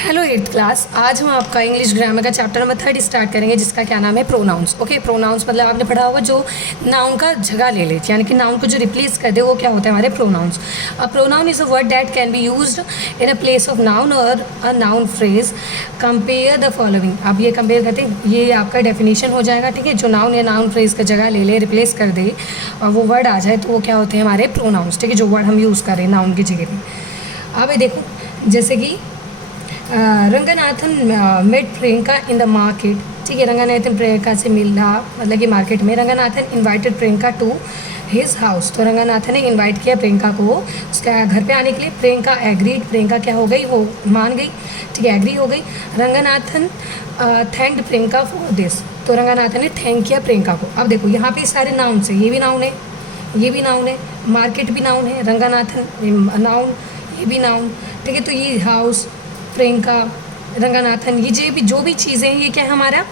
Hello eighth class. आज हम आपका इंग्लिश ग्रामर का चैप्टर नंबर 30 स्टार्ट करेंगे, जिसका क्या नाम है, प्रोनाउंस। ओके, प्रोनाउंस मतलब आपने पढ़ा होगा जो नाउन का जगह ले लेते, यानी कि नाउन को जो रिप्लेस कर दे वो क्या होता है, हमारे pronouns. A pronoun is a word that can be used in a place of noun और a noun phrase. Compare the following. अब ये कंपेयर करते हैं, ये आपका डेफिनेशन हो जाएगा, ठीक है। जो नाउन या नाउन फ्रेज का जगह ले ले, रिप्लेस कर दे और वो वर्ड आ जाए, तो वो क्या होते हैं, हमारे प्रोनाउंस, ठीक है, जो वर्ड हम यूज़ करें नाउन की जगह पे। अब ये देखो, जैसे कि Ranganathan met Priyanka in the market, ठीक है। रंगनाथन प्रियंका से मिला, मतलब कि मार्केट में। Ranganathan invited Priyanka to his house, तो रंगनाथन ने इनवाइट किया प्रियंका को उसका घर पे आने के लिए। प्रियंका एग्रीड, प्रियंका क्या हो गई, वो मान गई, ठीक है, एग्री हो गई। Ranganathan thanked Priyanka for this, तो रंगनाथन ने थैंक किया प्रियंका को। अब देखो यहाँ पे सारे नाउन से, ये भी नाउन है, ये भी नाउन है, मार्केट भी नाउन है, रंगनाथन नाउन, ये भी नाउन, ठीक है। तो ये हाउस, प्रियंका, रंगनाथन, ये भी जो भी चीज़ें हैं, ये क्या है, हमारा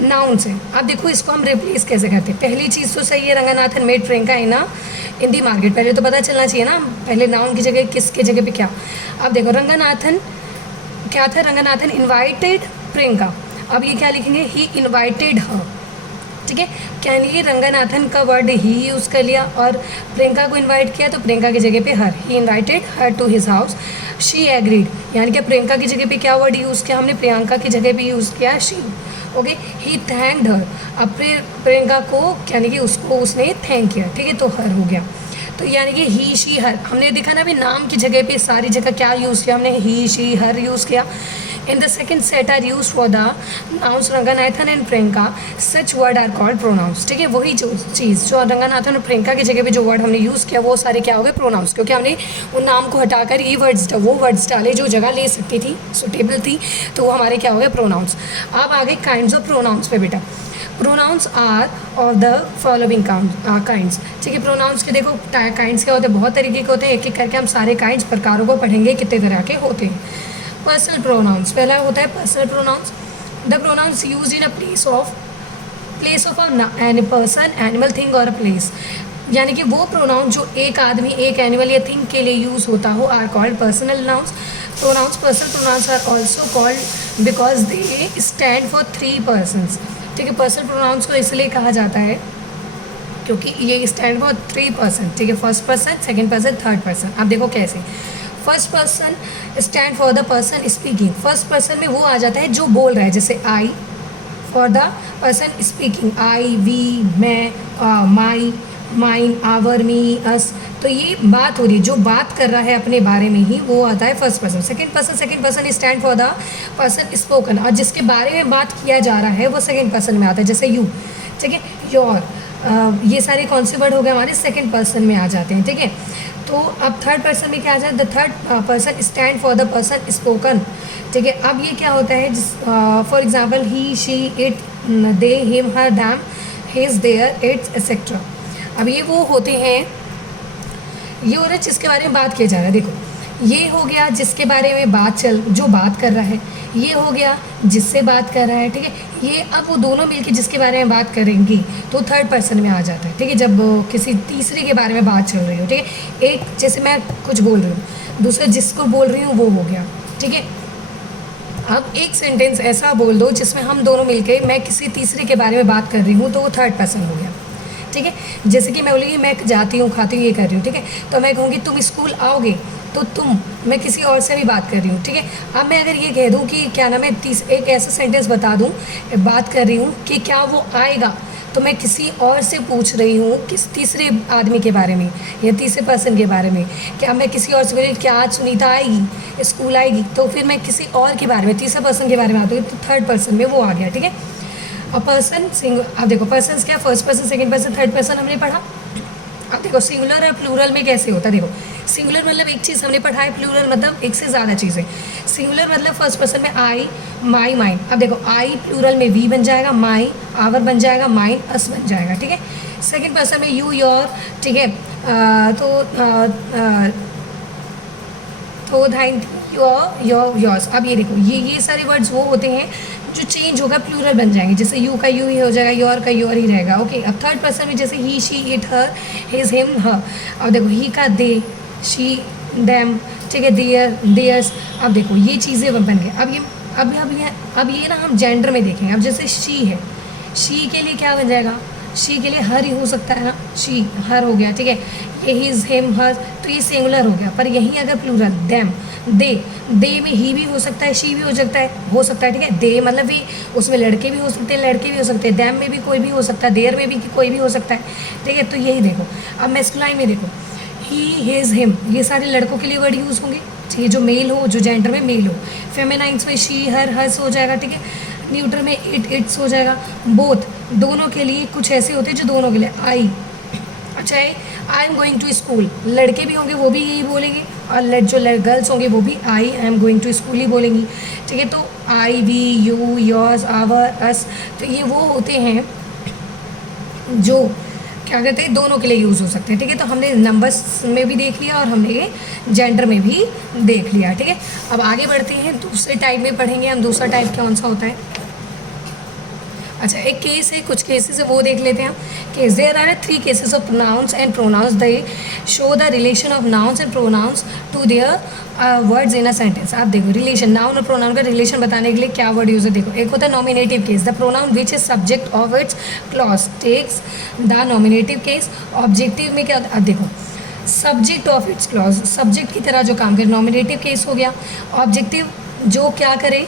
नाउन से। अब देखो इसको हम रिप्लेस कैसे करते हैं। पहली चीज़ तो सही है, रंगनाथन मेड प्रियंका इन दी मार्केट, पहले तो पता चलना चाहिए ना, पहले नाउन की जगह किसके जगह पे क्या। अब देखो रंगनाथन क्या था, रंगनाथन इन्वाइटेड प्रियंका, अब ये क्या लिखेंगे, ही इन्वाइटेड हर, ठीक है। क्या ये रंगनाथन का वर्ड ही यूज़ कर लिया और प्रियंका को इनवाइट किया, तो प्रियंका की जगह पे her, he invited her to his house, she agreed, यानी कि प्रियंका की जगह पे क्या वर्ड यूज़ किया हमने, प्रियंका की जगह पे यूज़ किया शी। ओके, ही थैंक्ड हर, अब प्रियंका को यानी कि उसको उसने थैंक किया, ठीक है, तो हर हो गया। तो यानी कि ही शी हर, हमने देखा ना अभी नाम की जगह पे सारी जगह क्या यूज़ किया हमने, ही शी हर यूज़ किया। In the second set are use for the nouns Ranganathan and Priyanka, such word are called pronouns, ठीक है। वही जो चीज़ जो रंगनाथन और प्रियंका की जगह पे जो वर्ड हमने यूज़ किया, वो सारे क्या हो गए, प्रोनाउंस, क्योंकि हमने उन नाम को हटाकर ये वर्ड्स, वो वर्ड्स डाले जो जगह ले सकती थी, सुटेबल थी, तो वो हमारे क्या हो गए, प्रोनाउंस। अब आगे काइंड्स ऑफ प्रोनाउंस पे बेटा। Pronouns are of the following kinds, ठीक है। प्रोनाउंस के देखो काइंड्स क्या होते हैं, बहुत तरीके के होते हैं, एक एक करके हम सारे काइंड्स प्रकारों को पढ़ेंगे, कितने तरह के होते हैं। पर्सनल प्रोनाउंस, पहला होता है personal pronouns. The pronounce use in a place of an person, animal, thing और अ प्लेस, यानी कि वो प्रोनाउन जो एक आदमी, एक एनिमल या थिंग के लिए यूज़ होता हो, are called personal nouns. Pronouns, personal pronouns are also called because they stand for 3 persons, ठीक है। पर्सनल प्रोनाउंस को इसलिए कहा जाता है क्योंकि ये स्टैंड फॉर 3 person, ठीक है, first person, second person, third person. अब देखो कैसे, first person stand for the person speaking, first person में वो आ जाता है जो बोल रहा है, जैसे I for the person speaking, I, we, मैं, माई, माइन, आवर, मी, अस, तो ये बात हो रही है, जो बात कर रहा है अपने बारे में ही, वो आता है first person. Second person stand for the person spoken, और जिसके बारे में बात किया जा रहा है वो सेकंड पर्सन में आता है, जैसे यू, ठीक है, योर, ये सारे कौन से वर्ड हो गए हमारे, सेकंड पर्सन में आ जाते हैं, ठीक है। तो अब थर्ड पर्सन में क्या आ जाए, the third person stand for the person spoken, ठीक है। अब ये क्या होता है, for example he, she, it, they, him, her, them, his, their, its, etcetera. अब ये वो होते हैं, ये हो रहा है जिसके बारे में बात किया जा रहा है। देखो ये हो गया जिसके बारे में जो बात कर रहा है, ये हो गया जिससे बात कर रहा है, ठीक है। ये अब वो दोनों मिलके जिसके बारे में बात करेंगी तो थर्ड पर्सन में आ जाता है, ठीक है, जब किसी तीसरे के बारे में बात चल रही हो, ठीक है। एक जैसे मैं कुछ बोल रही हूँ, दूसरा जिसको बोल रही हूँ वो हो गया, ठीक है। अब एक सेंटेंस ऐसा बोल दो जिसमें हम दोनों मिलके मैं किसी तीसरे के बारे में बात कर रही हूँ, तो वो थर्ड पर्सन हो गया, ठीक है। जैसे कि मैं बोली मैं जाती हूँ, खाती हूँ, ये कर रही हूँ, ठीक है, तो मैं कहूँगी तुम स्कूल आओगे, तो तुम, मैं किसी और से भी बात कर रही हूँ, ठीक है। अब मैं अगर ये कह दूँ कि क्या नाम है, एक ऐसा सेंटेंस बता दूँ, बात कर रही हूँ कि क्या वो आएगा, तो मैं किसी और से पूछ रही हूँ, किस तीसरे आदमी के बारे में या तीसरे पर्सन के बारे में। क्या मैं किसी और से बोली क्या आज सुनीता आएगी, स्कूल आएगी, तो फिर मैं किसी और के बारे में, तीसरे पर्सन के बारे में आती हूँ, तो थर्ड पर्सन में वो आ गया, ठीक है। अब पर्सन सिंगल, अब देखो पर्सन क्या, first person, second person, third person हमने पढ़ा। अब देखो सिंगुलर और प्लूरल में कैसे होता है, देखो सिंगुलर मतलब एक चीज़ हमने पढ़ा है, प्लूरल मतलब एक से ज़्यादा चीज़ें। सिंगुलर मतलब फर्स्ट पर्सन में आई, माई, माइन। अब देखो आई प्लूरल में वी बन जाएगा, माई, आवर बन जाएगा, माइन, अस बन जाएगा, ठीक है। सेकंड पर्सन में यू, योर, ठीक है, तो धाइन, योर, योर्स। अब ये देखो ये सारे वर्ड्स वो होते हैं जो चेंज होगा, प्लूरल बन जाएंगे, जैसे यू का यू ही हो जाएगा, योर का योर ही रहेगा, ओके। अब थर्ड पर्सन में जैसे he, she, it, her, his, him, her. अब देखो ही का दे, शी, देम, ठीक है, देयर, देयर्स, अब देखो ये चीज़ें बन गई। अब ये ना हम जेंडर में देखेंगे। अब जैसे शी है, शी के लिए क्या बन जाएगा, शी के लिए हर ही हो सकता है ना, शी हर हो गया, ठीक है। ये हिज हिम हर, तो ये सिंगुलर हो गया। पर यहीं अगर प्लूरल देम, दे में ही भी हो सकता है, शी भी हो सकता है, ठीक है। दे मतलब भी उसमें लड़के भी हो सकते हैं, लड़के भी हो सकते हैं, देम में भी कोई भी हो सकता है, देयर में भी कोई भी हो सकता है, ठीक है। तो यही देखो, अब मैस्कुलाइन में देखो, ही हिज हिम, ये सारे लड़कों के लिए वर्ड यूज़ होंगे, ठीक है, जो मेल हो, जो जेंडर में मेल हो। फेमिनाइंस में शी हर हर्स हो जाएगा, ठीक है। न्यूट्रल में इट्स हो जाएगा। बोथ, दोनों के लिए कुछ ऐसे होते हैं जो दोनों के लिए, आई, अच्छा है, I am going to school, लड़के भी होंगे वो भी यही बोलेंगे, और जो गर्ल्स होंगे वो भी I am going to school ही बोलेंगी, ठीक है। तो I, we, you, yours, our, us, तो ये वो होते हैं जो क्या कहते हैं, दोनों के लिए यूज़ हो सकते हैं, ठीक है। तो हमने नंबर्स में भी देख लिया और हमने जेंडर में भी देख लिया, ठीक है। अब आगे बढ़ते हैं, दूसरे टाइप में पढ़ेंगे हम। दूसरा टाइप कौन सा होता है, अच्छा एक केस है, कुछ केसेस है वो देख लेते हैं हम। Case, there are 3 cases of pronouns and pronouns, they show the relation of nouns and pronouns to their words in a sentence. आप देखो रिलेशन, नाउन और प्रोनाउन का रिलेशन बताने के लिए क्या वर्ड यूज है, देखो एक होता है nominative case, the pronoun which is subject of its clause takes the nominative case. Objective में क्या होता है, अब देखो subject of its clause, subject की तरह जो काम करे, नॉमिनेटिव केस हो गया। ऑब्जेक्टिव जो क्या करे,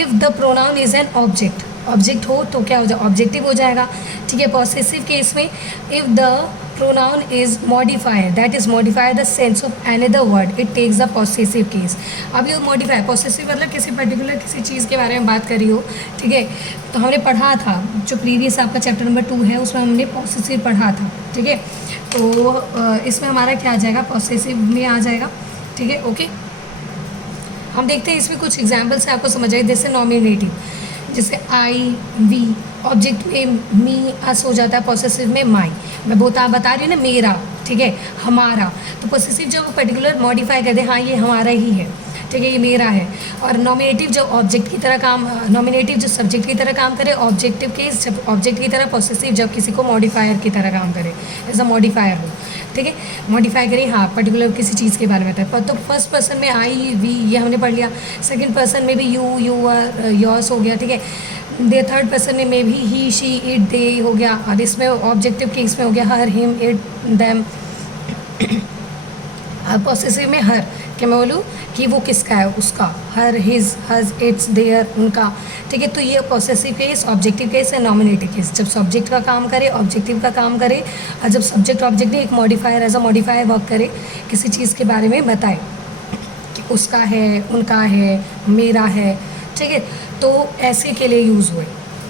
if the pronoun is an object, object हो तो क्या हो जाए, ऑब्जेक्टिव हो जाएगा, ठीक है। पॉसेसिव केस में if the pronoun is modifier, that is modifier the sense of another word, it takes the possessive case. अब ये मॉडिफायर, पॉसेसिव मतलब किसी पर्टिकुलर किसी चीज़ के बारे में बात करी हो, ठीक है। तो हमने पढ़ा था जो प्रीवियस आपका चैप्टर नंबर 2 है उसमें हमने पॉसेसिव पढ़ा था, ठीक है। तो इसमें हमारा क्या आ जाएगा, पॉसेसिव में आ जाएगा, ठीक है, ओके। हम देखते हैं इसमें कुछ एग्जाम्पल्स से आपको समझ आए। जैसे नॉमिनेटिव, जैसे आई, वी, ऑब्जेक्ट में मी, अस हो जाता है, पॉसेसिव में माई, मैं बता रही हूँ ना, मेरा, ठीक है, हमारा। तो पॉसेसिव जब पर्टिकुलर मॉडिफाई कर दे, हाँ ये हमारा ही है, ठीक है, ये मेरा है। और नॉमिनेटिव जब ऑब्जेक्ट की तरह काम, नॉमिनेटिव जब सब्जेक्ट की तरह काम करे, ऑब्जेक्टिव केस जब ऑब्जेक्ट की तरह, पॉसेसिव जब किसी को मॉडिफायर की तरह काम करे, एज अ मॉडिफायर हो, ठीक है। मॉडिफाई करें, हाँ पर्टिकुलर किसी चीज़ के बारे में बताए। तो फर्स्ट पर्सन में आई, वी, ये हमने पढ़ लिया। सेकंड पर्सन में भी यू, यूर, योर्स हो गया, ठीक है। दे थर्ड पर्सन में भी ही, शी, इट, दे हो गया। और इसमें ऑब्जेक्टिव केस में हो गया हर, हिम, इट, देम। पॉसेसिव में हर, क्या मैं बोलूँ कि वो किसका है, उसका, her, his, hers, its, their, उनका, ठीक है। तो ये पॉसेसिव केस, ऑब्जेक्टिव केस है, नॉमिनेटिव केस। जब सब्जेक्ट का काम करे, ऑब्जेक्टिव का काम करे, और जब सब्जेक्ट ऑब्जेक्ट एक modifier as a modifier work करे, किसी चीज़ के बारे में बताए कि उसका है, उनका है, मेरा है, ठीक है। तो ऐसे के लिए यूज़ हुए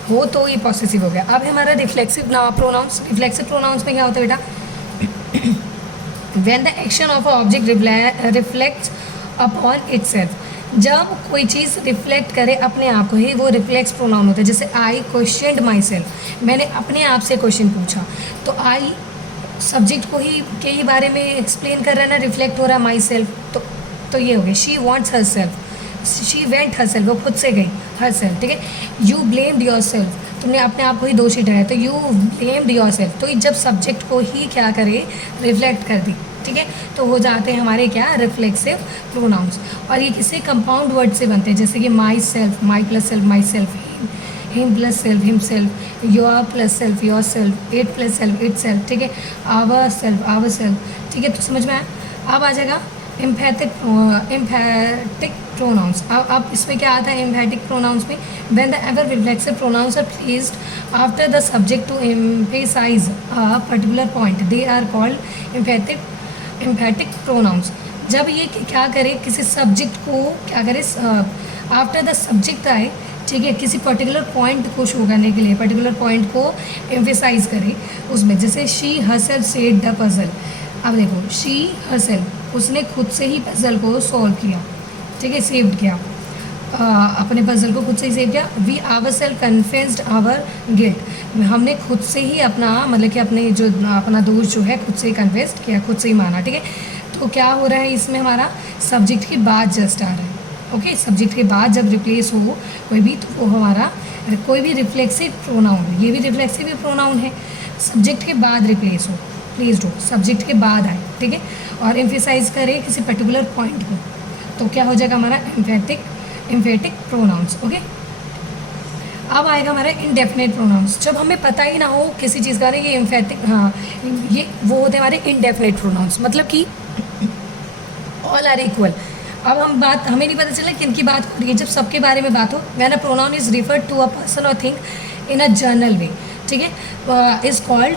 हो तो ये पॉसेसिव हो गया। अब हमारा रिफ्लेक्सिव प्रोनाउंस। रिफ्लेक्सिव प्रोनाउंस में क्या होता है बेटा, when the action of an object reflects upon itself, जब कोई चीज़ रिफ्लेक्ट करे अपने आप को ही, वो रिफ्लेक्स प्रोनाउन होता है। जैसे आई क्वेश्चनड माई सेल्फ, मैंने अपने आप से क्वेश्चन पूछा, तो आई सब्जेक्ट को ही के ही बारे में एक्सप्लेन कर रहा है ना, रिफ्लेक्ट हो रहा है माई सेल्फ, तो ये हो गया। She wants her self, she went her self, वो खुद से गई, हर सेल्फ, ठीक है। यू ब्लेम्ड योर सेल्फ, तुमने अपने आप को ही दोषी ठहराया, तो यू ब्लेम्ड योर सेल्फ, तो जब सब्जेक्ट को ही क्या करे, रिफ्लेक्ट कर दी, ठीक है। तो हो जाते हैं हमारे क्या, रिफ्लेक्सिव प्रोनाउंस। और ये किसी कंपाउंड वर्ड से बनते हैं, जैसे कि my self, my plus self, my self, him plus self, him self, your plus self, your self, it plus self, it self, ठीक है। आवर सेल्फ, आवर सेल्फ, ठीक है। तो समझ में आया। अब आ जाएगा एम्फैटिक प्रोनाउंस। अब इसमें क्या आता है एम्फैटिक प्रोनाउंस में, when the ever reflexive pronouns are placed after the subject to emphasize a particular point, they are called emphatic pronouns. जब ये क्या करे, किसी सब्जेक्ट को क्या करे, आफ्टर द सब्जेक्ट आए, ठीक है, किसी पर्टिकुलर पॉइंट को शो करने के लिए, पर्टिकुलर पॉइंट को एम्फेसाइज करे उसमें। जैसे she herself said the puzzle, अब देखो शी हरसेल्फ, उसने खुद से ही पजल को सॉल्व किया, ठीक है, सेव्ड किया, अपने पजल को खुद से ही सेव किया। We ourselves confessed our guilt, हमने खुद से ही अपना मतलब कि अपने जो अपना दोष जो है खुद से ही कन्फेस्ड किया, खुद से ही माना, ठीक है। तो क्या हो रहा है इसमें, हमारा सब्जेक्ट के बाद जस्ट आ रहा है, ओके। सब्जेक्ट के बाद जब रिप्लेस हो कोई भी, तो वो हमारा कोई भी रिफ्लेक्सिव प्रोनाउन, ये भी रिफ्लेक्सिव प्रोनाउन है, सब्जेक्ट के बाद रिप्लेस हो, प्लेस्ड हो, सब्जेक्ट के बाद आए, ठीक है, और एम्फेसाइज करे किसी पर्टिकुलर पॉइंट को, तो क्या हो जाएगा हमारा एम्फेटिक प्रोनाउंस। ओके, अब आएगा हमारा इंडेफिनेट प्रोनाउंस। जब हमें पता ही ना हो किसी चीज़ का, ये एम्फेटिक, हाँ ये वो होते हैं हमारे इंडेफिनेट प्रोनाउंस, मतलब कि ऑल आर इक्वल। अब हमें नहीं पता चला किन की बात हो रही है। जब सबके बारे में बात हो, when a pronoun is referred to a person और thing in a general way, ठीक है, इज कॉल्ड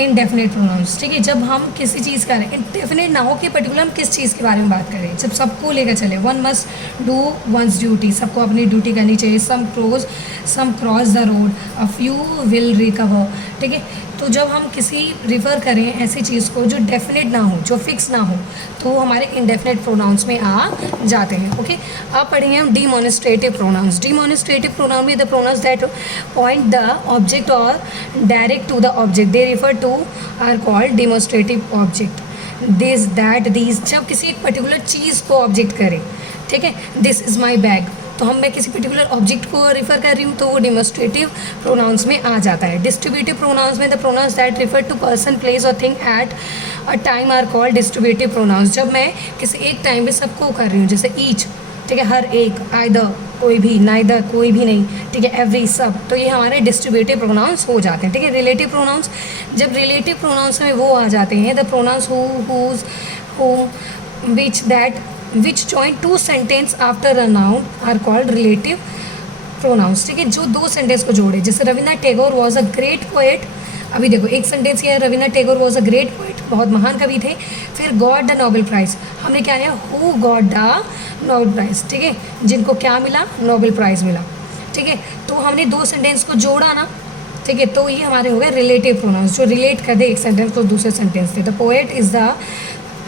इनडेफिनेट प्रोनाउंस। ठीक है, जब हम किसी चीज़ का इंडेफिनेट ना हो कि पर्टिकुलर हम किस चीज़ के बारे में बात करें, जब सबको लेकर चले, one must do one's duty, सबको अपनी ड्यूटी करनी चाहिए, some cross the road, a few will recover. ठीक है, तो जब हम किसी रिफ़र करें ऐसी चीज़ को जो डेफिनेट ना हो, जो फिक्स ना हो, तो हमारे इंडेफिनेट प्रोनाउंस में आ जाते हैं। ओके, अब पढ़ेंगे हम डिमॉन्स्ट्रेटिव प्रोनाउंस। डिमॉन्स्ट्रेटिव प्रोनाउन में the pronouns that point the object और direct to the object they refer to are called demonstrative object. This that these, जब किसी एक पर्टिकुलर चीज़ को ऑब्जेक्ट करें, ठीक है, दिस इज़ माई बैग, तो मैं किसी पर्टिकुलर ऑब्जेक्ट को रिफ़र कर रही हूँ, तो वो डिमॉन्स्ट्रेटिव प्रोनाउंस में आ जाता है। डिस्ट्रीब्यूटिव प्रोनाउंस में the pronouns that refer to person, place और thing at a time are called distributive pronouns. जब मैं किसी एक टाइम में सबको कर रही हूँ, जैसे ईच, ठीक है, हर एक, आइदर कोई भी, नाइदर कोई भी नहीं, ठीक है, एवरी सब, तो ये हमारे डिस्ट्रीब्यूटिव प्रोनाउंस हो जाते हैं। ठीक है, रिलेटिव प्रोनाउंस, जब रिलेटिव प्रोनाउंस में वो आ जाते हैं, the pronouns who, whose, whom, which, that, which join two sentence after a noun are called relative pronouns। ठीक है, जो दो सेंटेंस को जोड़े, जैसे Rabindranath Tagore was a great poet. अभी देखो एक सेंटेंस किया है, Rabindranath Tagore was a great poet, बहुत महान कवि थे। फिर गॉट द नोबेल प्राइज़, हमने क्या लिया, who got the Nobel prize. ठीक है, जिनको क्या मिला, नोबेल प्राइज़ मिला। ठीक है, तो हमने दो सेंटेंस को जोड़ा ना, ठीक है, तो ये हमारे हो गए रिलेटिव प्रोनाउंस, जो रिलेट कर दे एक सेंटेंस को दूसरे सेंटेंस से। The poet is the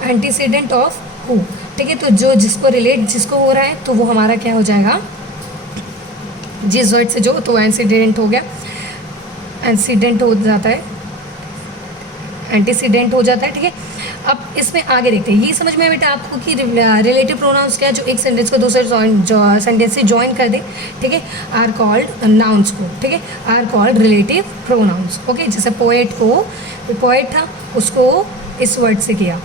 antecedent of who. ठीक है, तो जो जिसको रिलेट, जिसको हो रहा है, तो वो हमारा क्या हो जाएगा, जिस वर्ड से जो, तो एंटीसीडेंट हो गया, एंटीसीडेंट हो जाता है, एंटीसीडेंट हो जाता है। ठीक है, अब इसमें आगे देखते हैं। ये समझ में आया बेटा आपको कि रिलेटिव प्रोनाउंस क्या है, जो एक सेंटेंस को दूसरे सेंटेंस से ज्वाइन कर दे। ठीक है, आर कॉल्ड नाउन्स को, ठीक है, are called relative pronouns. Okay, जैसे पोएट को, पोएट था, उसको इस वर्ड से किया,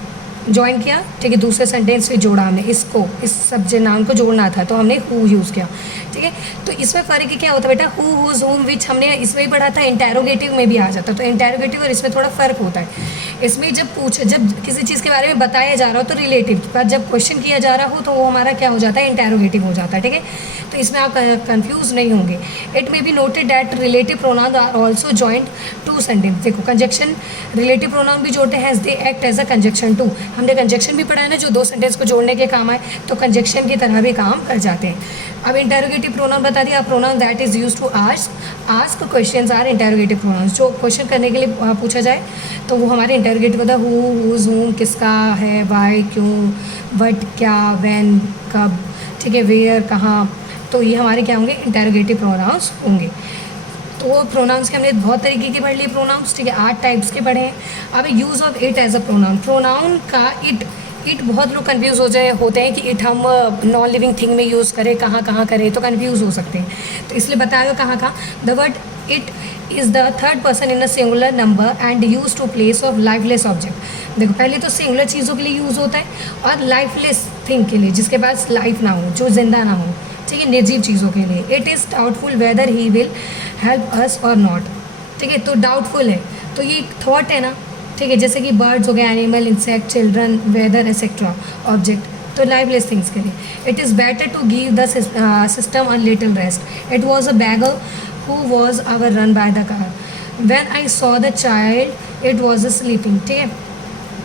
ज्वाइन किया, ठीक है, दूसरे सेंटेंस में जोड़ा हमने, इसको, इस सब्जेक्ट नाउन को जोड़ना था, तो हमने हु यूज़ किया। ठीक है, तो इसमें फ़र्क क्या होता है बेटा, हु, हुज, हुम, विच हमने इसमें ही पढ़ा था, इंटेरोगेटिव में भी आ जाता, तो इंटेरोगेटिव और इसमें थोड़ा फ़र्क होता है। इसमें जब किसी चीज़ के बारे में बताया जा रहा हो तो रिलेटिव, पर जब क्वेश्चन किया जा रहा हो तो वो हमारा क्या हो जाता है, इंटेरोगेटिव हो जाता है। ठीक है, तो इसमें आप कंफ्यूज नहीं होंगे। It may be noted that relative pronoun are also joint to sentence. देखो कंजक्शन, रिलेटिव प्रोनाउन भी जोड़ते हैं, they act as a conjunction too. हमने कंजक्शन भी पढ़ा है ना, जो दो सेंटेंस को जोड़ने के काम आए, तो कंजक्शन की तरह भी काम कर जाते हैं। अब इंटेरोगेटिव प्रोनाउन बता दिया, pronoun that is use to ask questions are interrogative pronouns. जो क्वेश्चन करने के लिए पूछा जाए तो वो हमारे इंटेरोगेटिव होता है, हु, हुज, हुम, किसका है, वाई, क्यों, व्हाट, क्या, व्हेन, कब, ठीक है, वेयर, कहाँ, तो ये हमारे क्या होंगे, इंटेरोगेटिव प्रोनाउंस होंगे। तो प्रोनाउंस के हमने बहुत तरीके के पढ़ लिए प्रोनाउंस, ठीक है, 8 टाइप्स के पढ़े हैं। अब use of it as a pronoun, pronoun का इट बहुत लोग कंफ्यूज होते हैं कि इट हम नॉन लिविंग थिंग में यूज़ करें, कहाँ कहाँ करें, तो कंफ्यूज हो सकते हैं, तो इसलिए बताया कहाँ कहाँ। The word it is the third person in a singular number and use to place of lifeless object. देखो पहले तो सिंगुलर चीज़ों के लिए यूज़ होता है, और लाइफलेस थिंग के लिए, जिसके पास लाइफ ना हो, जो जिंदा ना हो, ठीक है, निर्जीव चीज़ों के लिए। It is doubtful whether he will help us और नॉट। ठीक है, तो डाउटफुल है, तो ये थॉट है ना, ठीक है, जैसे कि बर्ड्स हो गए, animal, insect, children, weather etcetera, object, तो लाइफलेस थिंग्स के लिए। It is better to give the system a little rest. It was a beggar who was over run by the car. When I saw the child it was a sleeping. ठीक है,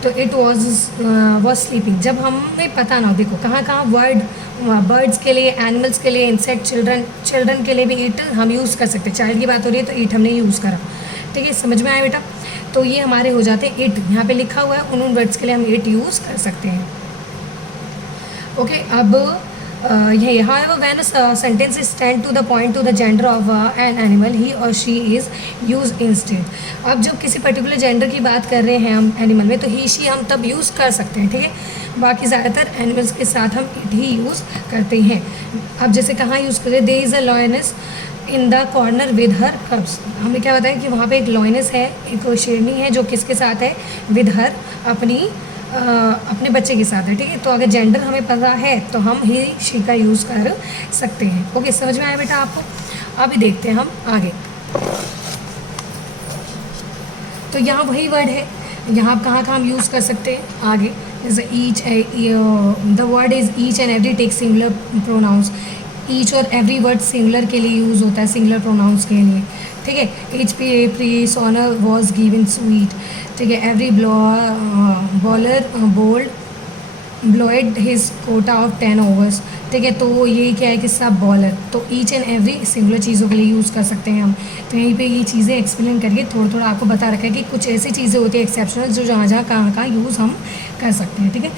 तो it was sleeping, जब हमें पता ना हो, देखो कहाँ कहाँ वर्ड, बर्ड्स के लिए, एनिमल्स के लिए, इंसेक्ट, चिल्ड्रन के लिए भी इट हम यूज़ कर सकते हैं। चाइल्ड की बात हो रही है तो इट हमने यूज़ करा। ठीक है, समझ में आया बेटा, तो ये हमारे हो जाते हैं इट, यहाँ पे लिखा हुआ है, उन वर्ड्स के लिए हम इट यूज़ कर सकते हैं। ओके, अब ये however when a sentence is tend to the point to the gender of an animal, he or she is used instead। अब जब किसी पर्टिकुलर जेंडर की बात कर रहे हैं हम एनिमल में, तो ही शी हम तब यूज़ कर सकते हैं। ठीक है, बाकी ज़्यादातर एनिमल्स के साथ हम इट ही यूज़ करते हैं। अब जैसे कहाँ यूज़ करते हैं, there is a lioness in the corner with her cubs. हमें क्या बताया कि वहाँ पे एक लॉयनेस है, एक शेरनी है, जो किसके साथ है, विद हर, अपनी अपने बच्चे के साथ है, ठीक है। तो अगर जेंडर हमें पता है तो हम ही शी का यूज़ कर सकते हैं। ओके, समझ में आया बेटा आपको? अभी देखते हैं हम आगे। तो यहाँ वही वर्ड है, यहाँ कहाँ हम यूज़ कर सकते हैं आगे, जैसे each, the word is each and every take singular pronouns. Each और एवरी वर्ड सिंगुलर के लिए यूज़ होता है, सिंगुलर प्रोनाउंस के लिए, ठीक है। Each P prize winner was given sweet, ठीक है। Every bowler bowled bowled his quota of 10 overs, ठीक है। तो ये क्या है कि सब बॉलर, तो ईच एंड एवरी सिंगुलर चीज़ों के लिए यूज़ कर सकते हैं हम। तो यहीं पे ये चीज़ें एक्सप्लेन करके थोड़ा थोड़ा आपको बता रखा है कि कुछ ऐसी चीज़ें होती है एक्सेप्शनल जो जहाँ जहाँ कहाँ यूज़ हम कर सकते हैं, ठीक है।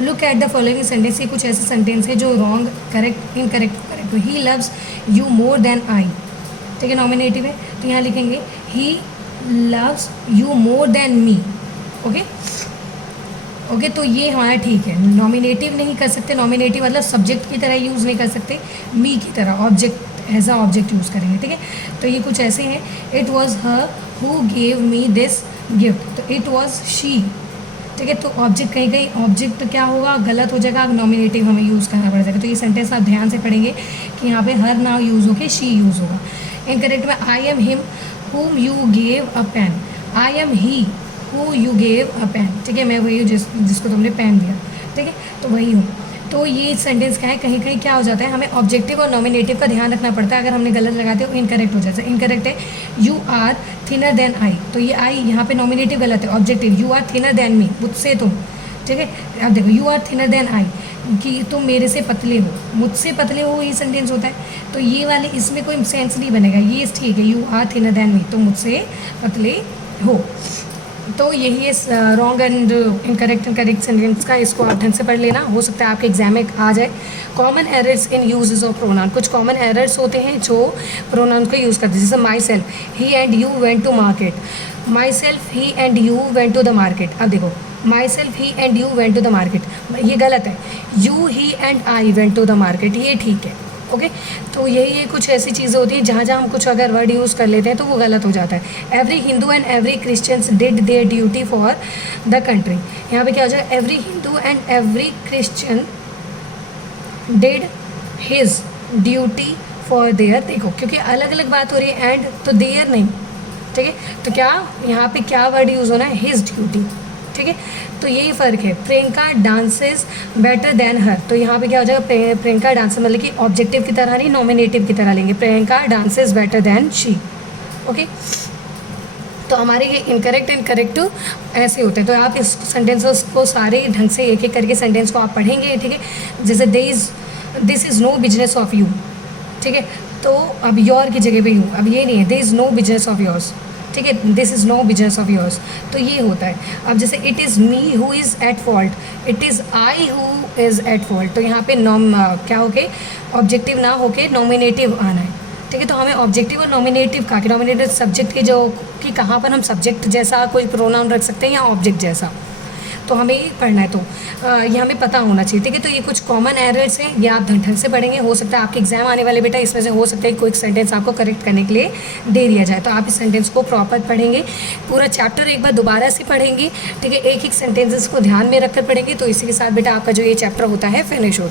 Look at the following sentence, ये कुछ ऐसे सेंटेंस है जो wrong, correct, incorrect, correct. He loves you more than I, ठीक है, नॉमिनेटिव है। तो यहाँ लिखेंगे he loves you more than me. Okay okay, तो ये हमारा ठीक है। नॉमिनेटिव नहीं कर सकते, नॉमिनेटिव मतलब सब्जेक्ट की तरह यूज़ नहीं कर सकते, मी की तरह object, as a object use करेंगे, ठीक है। तो ये कुछ ऐसे हैं, it was her who gave me this gift, तो इट वॉज शी, ठीक है। तो ऑब्जेक्ट कहीं कहीं ऑब्जेक्ट क्या होगा, गलत हो जाएगा, नॉमिनेटिव हमें यूज़ करना पड़ जाएगा। तो ये सेंटेंस आप ध्यान से पढ़ेंगे कि यहाँ पे हर नाउ यूज़ होके शी यूज़ होगा। इनकरेक्ट में I am him whom you gave a pen, I am he who you gave a pen, ठीक है। मैं वही हूँ जिसको तुमने पेन दिया, ठीक है, तो वही हूँ। तो ये सेंटेंस क्या है, कहीं कहीं क्या हो जाता है, हमें ऑब्जेक्टिव और नॉमिनेटिव का ध्यान रखना पड़ता है। अगर हमने गलत लगाते हो इनकरेक्ट हो जाता है। इनकरेक्ट है you are thinner than I, तो ये आई यहाँ पे नॉमिनेटिव गलत है, objective you are thinner than me, मुझसे तुम, ठीक है। अब देखो you are thinner than I, कि तुम मेरे से पतले हो, मुझसे पतले हो, ये सेंटेंस होता है। तो ये वाले इसमें कोई सेंस नहीं बनेगा, ये ठीक है, you are thinner than me, तुम मुझसे पतले हो। तो यही है wrong and incorrect and correct sentence का, इसको आप ढंग से पढ़ लेना, हो सकता है आपके एग्जाम में आ जाए। Common errors in usages of pronoun, कुछ कॉमन एरर्स होते हैं जो प्रोनाउन को यूज़ करते हैं, जैसे myself, he and you went to market, myself, he and you went to the market. अब देखो myself, he and you went to the market, ये गलत है, you, he and I went to the market, ये ठीक है। Okay, तो यही कुछ ऐसी चीज़ें होती हैं जहाँ जहाँ हम कुछ अगर वर्ड यूज़ कर लेते हैं तो वो गलत हो जाता है। Every Hindu and every Christians did there duty for the country, यहाँ पे क्या हो जाएगा, every Hindu and every Christian did his duty for their, देखो क्योंकि अलग अलग बात हो रही है, एंड तो देयर नहीं, ठीक है। तो क्या यहाँ पे क्या वर्ड यूज़ होना है, हिज ड्यूटी, ठीक है। तो यही फ़र्क है। प्रियंका डांसेस बेटर देन हर, तो यहाँ पे क्या हो जाएगा, प्रियंका डांस मतलब कि ऑब्जेक्टिव की तरह नहीं, नॉमिनेटिव की तरह लेंगे, Priyanka dances better than she. Okay, तो हमारे ये इनकरेक्ट एंड करेक्ट ऐसे होते हैं। तो आप इस सेंटेंसेस को सारे ढंग से एक एक करके सेंटेंस को आप पढ़ेंगे, ठीक है। जैसे this is no business of you, ठीक है। तो अब योर की जगह पे यू, अब ये नहीं है, this is no business of yours, ठीक है, this is no business of yours, तो ये होता है। अब जैसे it is me who is at fault, it is I who is at fault, तो यहाँ पे क्या हो के ऑब्जेक्टिव ना होके नॉमिनेटिव आना है, ठीक है। तो हमें ऑब्जेक्टिव और नॉमिनेटिव का, नॉमिनेटिव सब्जेक्ट के जो कि कहाँ पर हम सब्जेक्ट जैसा कोई प्रोनाउन रख सकते हैं या ऑब्जेक्ट जैसा, तो हमें ये पढ़ना है। तो ये हमें पता होना चाहिए, ठीक है। तो ये कुछ कॉमन एरर्स हैं, ये आप ढंग से पढ़ेंगे। हो सकता है आपके एग्जाम आने वाले बेटा इसमें से हो सकता है कोई सेंटेंस आपको करेक्ट करने के लिए दे दिया जाए, तो आप इस सेंटेंस को प्रॉपर पढ़ेंगे, पूरा चैप्टर एक बार दोबारा से पढ़ेंगे, ठीक है। एक एक सेंटेंसेस को ध्यान में रखकर पढ़ेंगे, तो इसी के साथ बेटा आपका जो ये चैप्टर होता है फिनिश होता है।